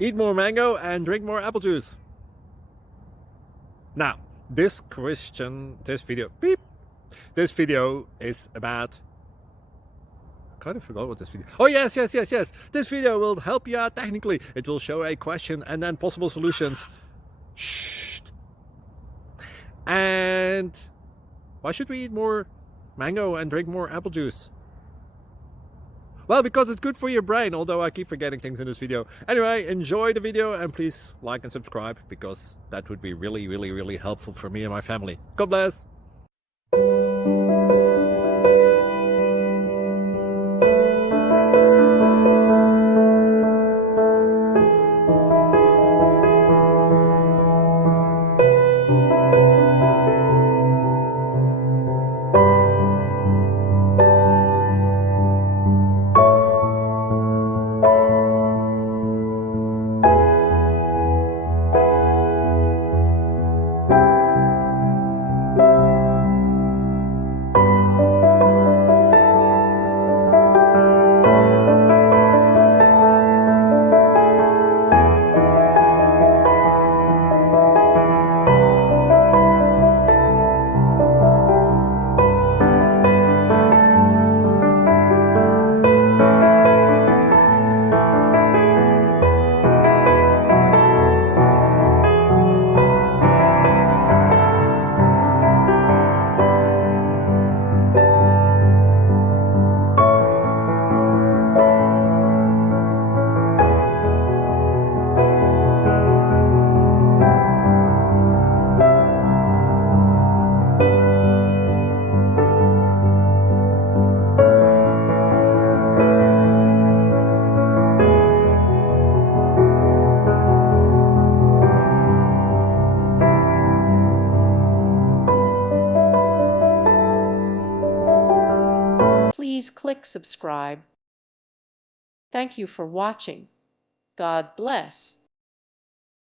Eat more mango and drink more apple juice. Now, this video is about, I kind of forgot what this video. Oh, yes. This video will help you out technically. It will show a question and then possible solutions. Shh. And why should we eat more mango and drink more apple juice? Well, because it's good for your brain, although I keep forgetting things in this video. Anyway, enjoy the video and please like and subscribe, because that would be really helpful for me and my family. God bless. Please click subscribe. Thank you for watching. God bless.